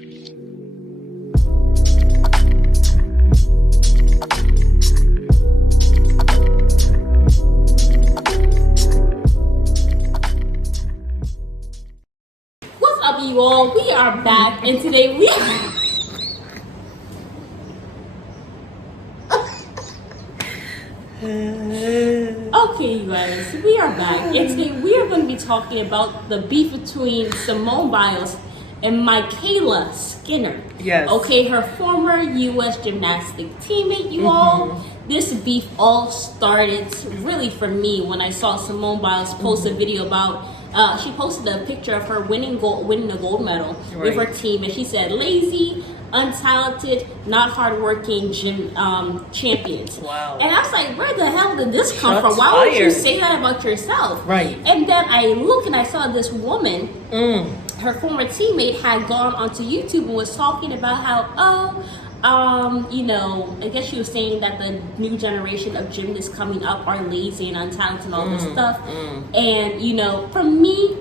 What's up, you all? We are back, and today we okay, you guys, we are back, and today we are going to be talking about the beef between Simone Biles and MyKayla Skinner. Yes. Okay, her former U.S. gymnastic teammate, you all. This beef all started really for me when I saw Simone Biles post a video about. She posted a picture of her winning the gold medal with her team, and she said, "Lazy, untalented, not hardworking gym champions." Wow. And I was like, where the hell did this come Shots from? Why would you fired. say that about yourself? Right. And then I look and I saw this woman, her former teammate, had gone onto YouTube and was talking about how, I guess she was saying that the new generation of gymnasts coming up are lazy and untalented and all this stuff. And, for me,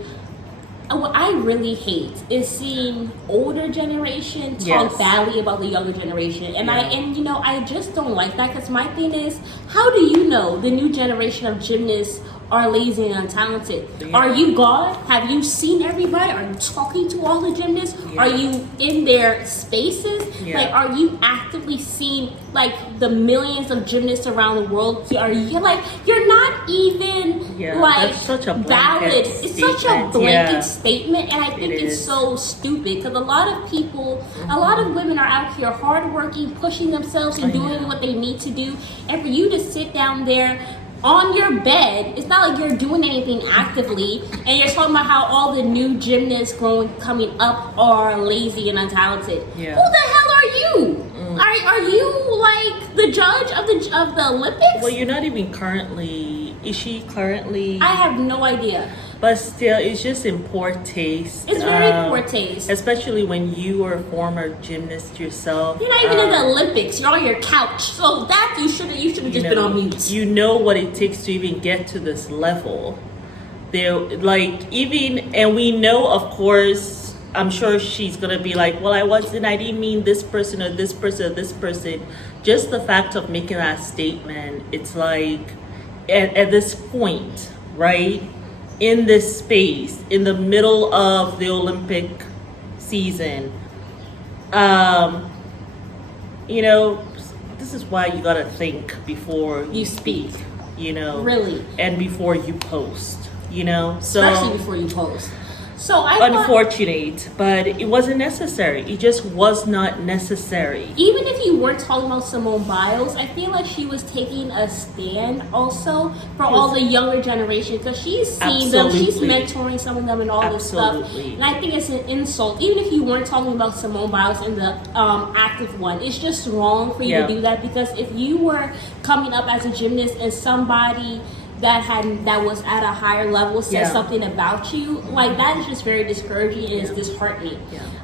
what I really hate is seeing older generation talk badly about the younger generation, and I just don't like that, because my thing is, how do you know the new generation of gymnasts are lazy and untalented? Yeah. Are you God? Have you seen everybody? Are you talking to all the gymnasts? Yeah. Are you in their spaces? Yeah. Like, are you actively seeing like the millions of gymnasts around the world? Are you like, you're not even like such a valid? It's such a blanket statement, and I think it's so stupid, because a lot of people, a lot of women are out here hardworking, pushing themselves and doing what they need to do, and for you to sit down there on your bed, it's not like you're doing anything actively, and you're talking about how all the new gymnasts coming up are lazy and untalented. Yeah. Who the hell are you? Are you like the judge of the Olympics? Well, you're not even currently. Is she currently? I have no idea. But still, it's just in poor taste. It's very poor taste. Especially when you were a former gymnast yourself. You're not even in the Olympics. You're on your couch. So that you should have just been on mute. You know what it takes to even get to this level. And we know, of course, I'm sure she's gonna be like, well, I didn't mean this person or this person or this person. Just the fact of making that statement, it's like, at this point, right? In this space, in the middle of the Olympic season, this is why you gotta think before you speak, Really. and before you post, so Especially before you post. So unfortunate, but it wasn't necessary. It just was not necessary. Even if you were talking about Simone Biles, I feel like she was taking a stand also for all the younger generation, because she's seen them, she's mentoring some of them and all this stuff. And I think it's an insult, even if you weren't talking about Simone Biles in the active one. It's just wrong for you to do that, because if you were coming up as a gymnast and somebody that was at a higher level said something about you, like, that is just very discouraging and it's disheartening.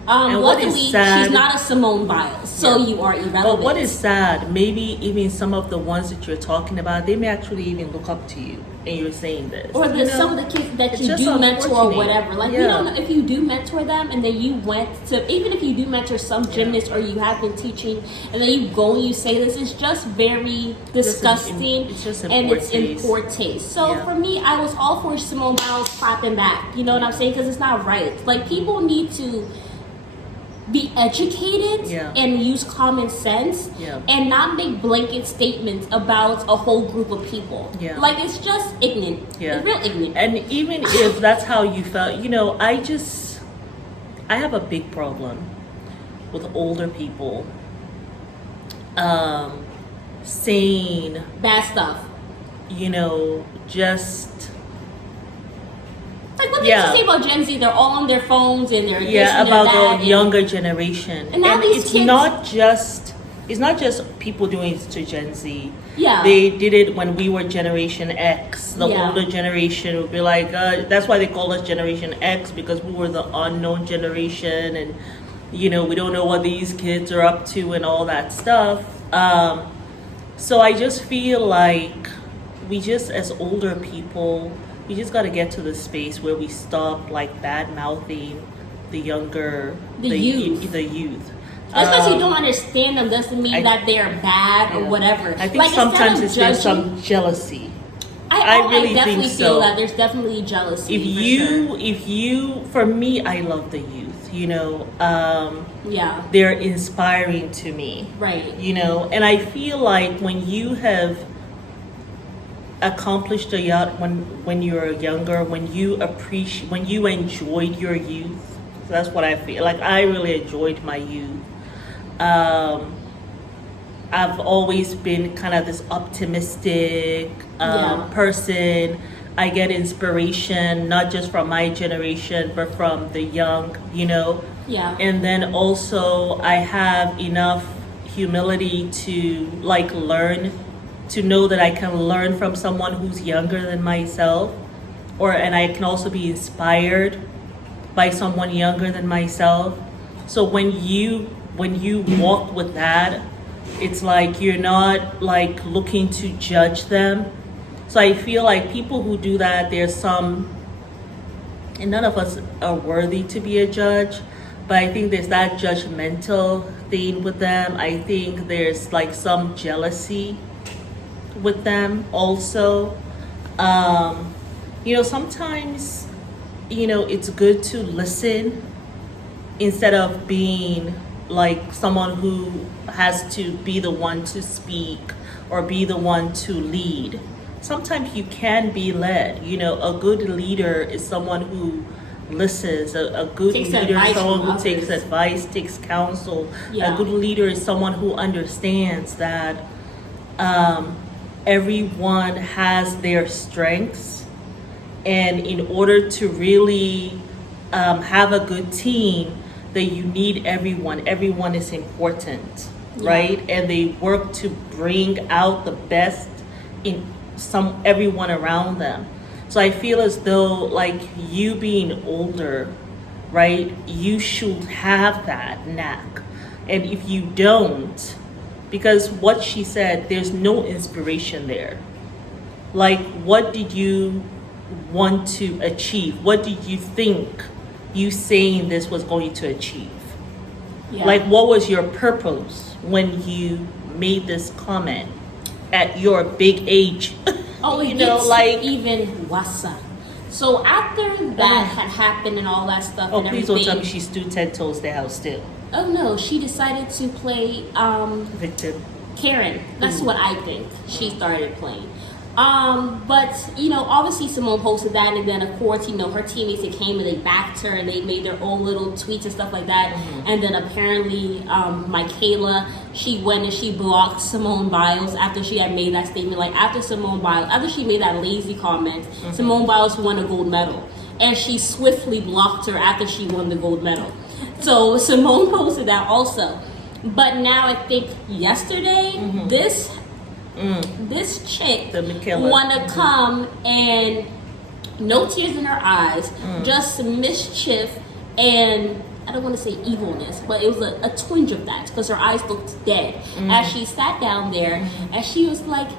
Luckily, she's not a Simone Biles, so you are irrelevant. But what is sad, maybe even some of the ones that you're talking about, they may actually even look up to you, and you're saying this. Or some of the kids that you do mentor or whatever. Like, we don't know if you do mentor them, and then you went to, even if you do mentor some gymnasts or you have been teaching, and then you go and you say this, it's just very disgusting, and it's in poor taste. So for me, I was all for Simone Biles clapping back. You know what I'm saying? Because it's not right. Like, people need to be educated and use common sense and not make blanket statements about a whole group of people. Like, it's just ignorant. It's real ignorant. And even if that's how you felt, I have a big problem with older people saying bad stuff. Just like, what did you say about Gen Z? They're all on their phones and they're about the younger generation. And now these it's kids, not just people doing it to Gen Z. Yeah, they did it when we were Generation X. The older generation would be like, that's why they call us Generation X, because we were the unknown generation, and we don't know what these kids are up to and all that stuff. So I just feel like we just, as older people, we just got to get to the space where we stop like bad mouthing the younger, the youth. The youth. Just because you don't understand them doesn't mean that they're bad or whatever. I think sometimes there's some jealousy. I really definitely think feel so. that there's definitely jealousy. For me, I love the youth. Yeah, they're inspiring to me. Right. And I feel like when you have accomplished a lot when you're younger, when you enjoyed your youth. So that's what I feel like. I really enjoyed my youth. I've always been kind of this optimistic person. I get inspiration not just from my generation, but from the young, Yeah. And then also I have enough humility to learn, to know that I can learn from someone who's younger than myself, and I can also be inspired by someone younger than myself. So when you walk with that, it's like you're not looking to judge them. So I feel like people who do that, there's some, and none of us are worthy to be a judge, but I think there's that judgmental thing with them. I think there's some jealousy with them also. Sometimes, it's good to listen instead of being someone who has to be the one to speak or be the one to lead. Sometimes you can be led. A good leader is someone who listens. A good leader is someone who takes advice, takes counsel. Yeah. A good leader is someone who understands that everyone has their strengths, and in order to really have a good team, that you need everyone. Everyone is important, right? And they work to bring out the best in everyone around them. So I feel as though you being older, right? You should have that knack. And if you don't, because what she said, there's no inspiration there. What did you want to achieve? What did you think you saying this was going to achieve? Yeah. What was your purpose when you made this comment at your big age? Oh, it gets even worse. So after that had happened and all that stuff, oh, and please everything, don't tell me she stood 10 toes down still. Oh no, she decided to play Victim. Karen. That's what I think. She started playing. But obviously Simone posted that, and then of course, her teammates, they came and they backed her and they made their own little tweets and stuff like that. Mm-hmm. And then apparently, MyKayla, she went and she blocked Simone Biles after she had made that statement. After she made that lazy comment, mm-hmm. Simone Biles won a gold medal, and she swiftly blocked her after she won the gold medal. So Simone posted that also. But now I think yesterday, mm-hmm. this chick wanna come and no tears in her eyes, just mischief and I don't want to say evilness, but it was a twinge of that because her eyes looked dead as she sat down there and she was like,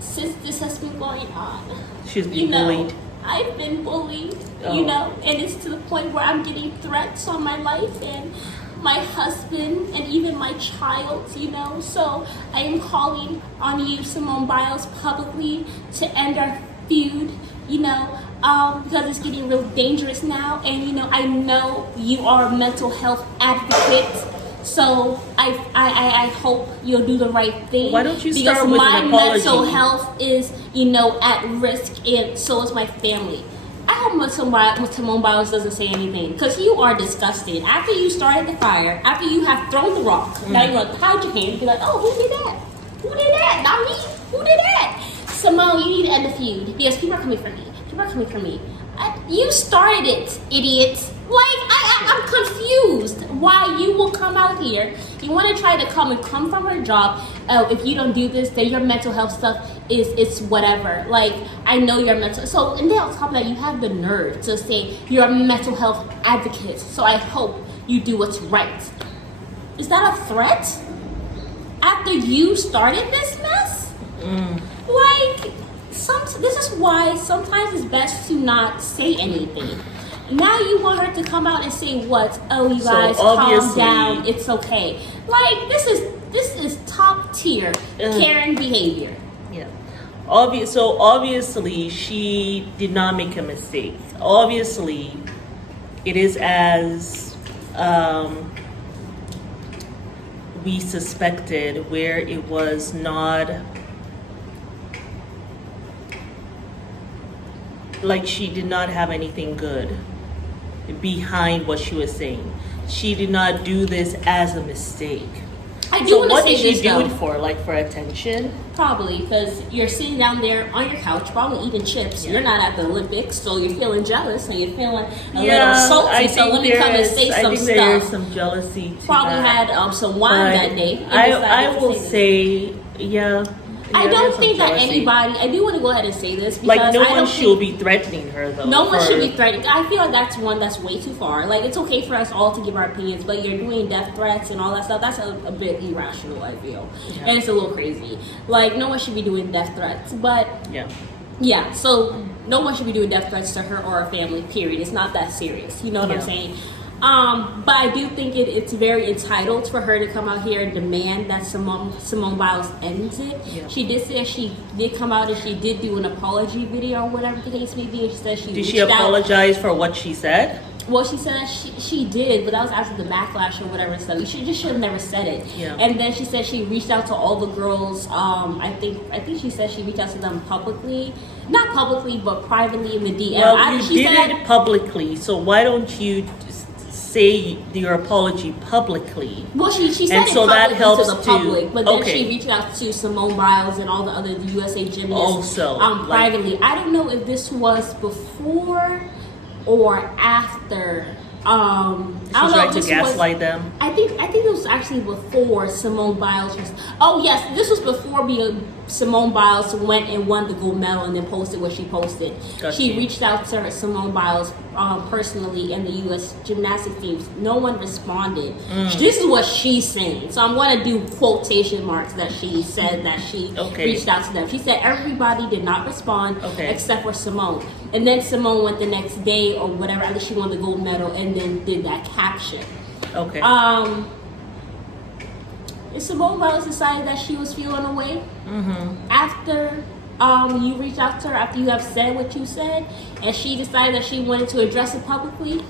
since this has been going on, she's been bullied. I've been bullied, and it's to the point where I'm getting threats on my life and my husband and even my child, so I am calling on you, Simone Biles, publicly to end our feud, because it's getting real dangerous now, and I know you are a mental health advocate, so I hope you'll do the right thing. Why don't you start with an apology? Because my mental health is, at risk, and so is my family. I hope Simone Biles doesn't say anything, because you are disgusting. After you started the fire, after you have thrown the rock, now you're going to hide your hand and be like, oh, who did that? Who did that? Not me. Who did that? Simone, you need to end the feud, because people are coming for me. You started it, idiot. I'm confused why you will come out here. You want to try to come from her job. If you don't do this, then your mental health stuff it's whatever. I know you're mental. So, and then on top of that, you have the nerve to say you're a mental health advocate. So I hope you do what's right. Is that a threat? After you started this mess? This is why sometimes it's best to not say anything. now you want her to come out and say what? Oh, you So guys, calm obviously- down. It's okay. Like, this is top tier Karen behavior. Yeah. So obviously she did not make a mistake. Obviously, it is as we suspected, where it was not like she did not have anything good behind what she was saying. She did not do this as a mistake. I do So want to what say did she this do though. it for? Like for attention? Probably because you're sitting down there on your couch, probably eating chips. Yeah. You're not at the Olympics, so you're feeling jealous and you're feeling a Yeah, little salty. I So think let me come and say I some think there is stuff. some jealousy to Probably that. had some wine But that day. and I decided to will this. say, yeah. I there don't is some think that jealousy. anybody. I do want to go ahead and say this because Like no I one don't should think, be threatening her though. No one for- should be threatened. I feel like that's one that's way too far. Like, it's okay for us all to give our opinions, but you're doing death threats and all that stuff. That's a bit irrational, I feel, Yeah. and it's a little crazy. Like, no one should be doing death threats, but Yeah. yeah. So no one should be doing death threats to her or her family. Period. It's not that serious. You know what I'm Yeah. saying? But I do think it's very entitled for her to come out here and demand that Simone Biles ends it. Yeah. She did say she did come out and she did do an apology video or whatever the case may be. And she said Did she reached out. apologize for what she said? Well, she said she did, but that was after the backlash or whatever. So she should have never said it. Yeah. And then she said she reached out to all the girls. I think she said she reached out to them publicly, not publicly, but privately in the DM. Well, you she did said, it publicly, so why don't you say your apology publicly? Well, she said And it so that publicly helps to the to- public, but then okay. she reached out to Simone Biles and all the other USA gymnasts Also, like- privately. I don't know if this was before or after. I don't She know if tried to this gaslight them. I think it was actually before Simone Biles was. Oh yes, this was before Simone Biles went and won the gold medal and then posted what she posted. Got She you. reached out to Simone Biles personally and the U.S. gymnastics teams. No one responded. Mm. This is what she's saying. So I'm going to do quotation marks that she said that she Okay. reached out to them. She said everybody did not respond Okay. except for Simone. And then Simone went the next day or whatever. I think she won the gold medal and then did that caption. Okay. Simone Biles decided that she was feeling away after you reached out to her, after you have said what you said, and she decided that she wanted to address it publicly.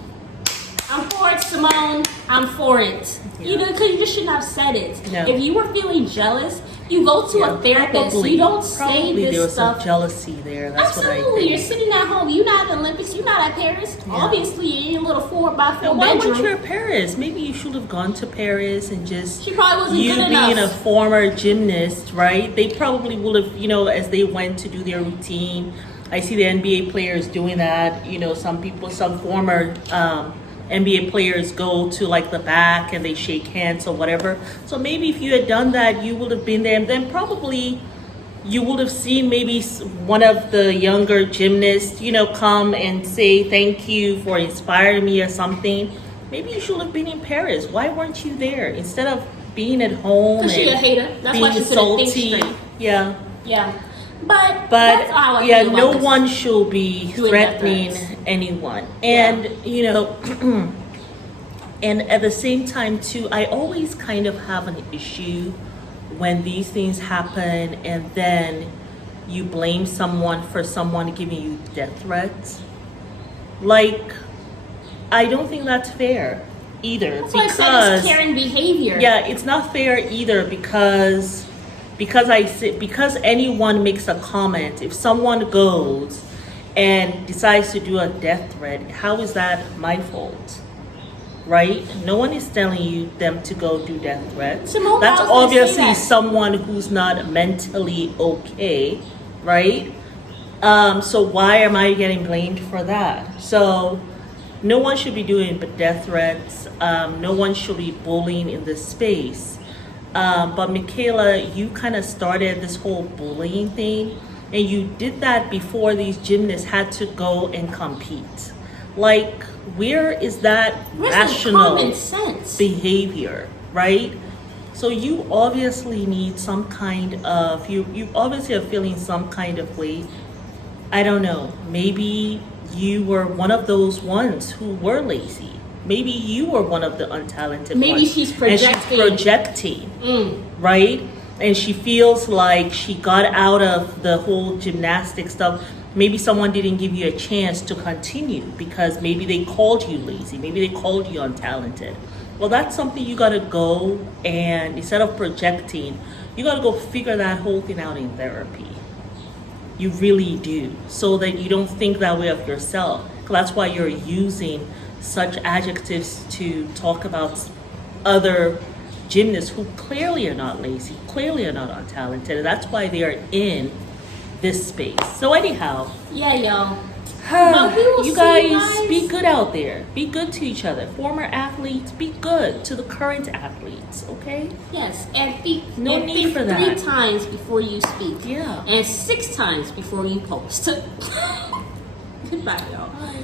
I'm for it, Simone. I'm for it. You know, because you just shouldn't have said it. No. If you were feeling jealous, you go to a therapist. You don't say probably there this was stuff. some jealousy there. That's what I Absolutely. You're think. sitting at home. You're not at the Olympics. You're not at Paris. Yeah. Obviously, you're in your little 4x4 Now, why bedroom. weren't you at Paris? Maybe you should have gone to Paris and just. She probably wasn't you good being enough. a former gymnast, right? They probably would have, as they went to do their routine. I see the NBA players doing that. Some former NBA players go to like the back and they shake hands or whatever. So maybe if you had done that, you would have been there. And then probably you would have seen maybe one of the younger gymnasts, come and say thank you for inspiring me or something. Maybe you should have been in Paris. Why weren't you there instead of being at home? Because she a and hater. That's being why she couldn't think salty? straight. Yeah. Yeah. But that's how I yeah, feel about no this. one should be Doing death threatening threats. anyone. And, and at the same time, too, I always kind of have an issue when these things happen and then you blame someone for someone giving you death threats. Like, I don't think that's fair either. That's why I said it's Karen behavior. Yeah, it's not fair either because anyone makes a comment, if someone goes and decides to do a death threat, how is that my fault? Right? No one is telling you them to go do death threats. Simone That's Biles didn't say obviously that. someone who's not mentally okay, right? So why am I getting blamed for that? So no one should be doing death threats. No one should be bullying in this space. But MyKayla, you kind of started this whole bullying thing, and you did that before these gymnasts had to go and compete. Like, where is that Where's the rational common sense? behavior, right? So you obviously need some kind of, you obviously are feeling some kind of way. I don't know, maybe you were one of those ones who were lazy. Maybe you were one of the untalented ones. Maybe she's projecting. And she's projecting, right? And she feels like she got out of the whole gymnastic stuff. Maybe someone didn't give you a chance to continue because maybe they called you lazy. Maybe they called you untalented. Well, that's something you got to go, and instead of projecting, you got to go figure that whole thing out in therapy. You really do, so that you don't think that way of yourself. That's why you're using such adjectives to talk about other gymnasts who clearly are not lazy, clearly are not untalented. And that's why they are in this space. So anyhow, yeah, y'all. But we will you guys be good out there. Be good to each other. Former athletes, be good to the current athletes, okay? Yes, and think, No and need think for that. 3 times before you speak. Yeah. And 6 times before you post. Goodbye, y'all. Bye.